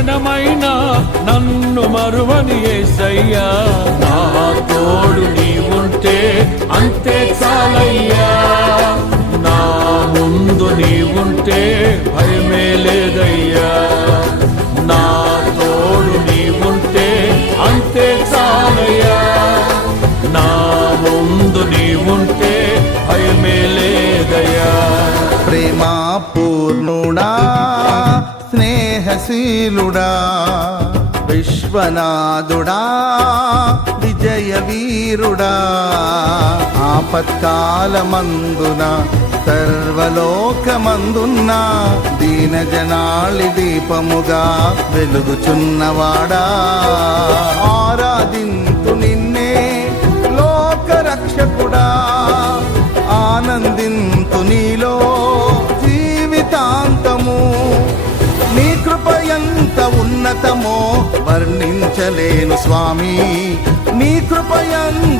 క్షణమైనా నన్ను మరువని ఏసయ్యా. నా తోడు నీవుంటే అంతే చాలయ్యా. నా ముందు నీవుంటే భయమే లేదయ్యా. నా తోడు నీవుంటే అంతే చాలయ్యా. నా ముందు నీవుంటే భయమే లేదయ్యా. ప్రేమా పూర్ణ స్నేహశీలుడా విశ్వనాథుడా విజయ వీరుడా ఆపత్కాలమందున సర్వలోకమందున్న దీనజనాళి దీపముగా వెలుగుచున్నవాడా. ఆరాధింతు నిన్నే లోకరక్షకుడా ఆనందింతు నీలో జీవితాంతము. ఘనతమో వర్ణించలేను స్వామి. నీ కృపయందు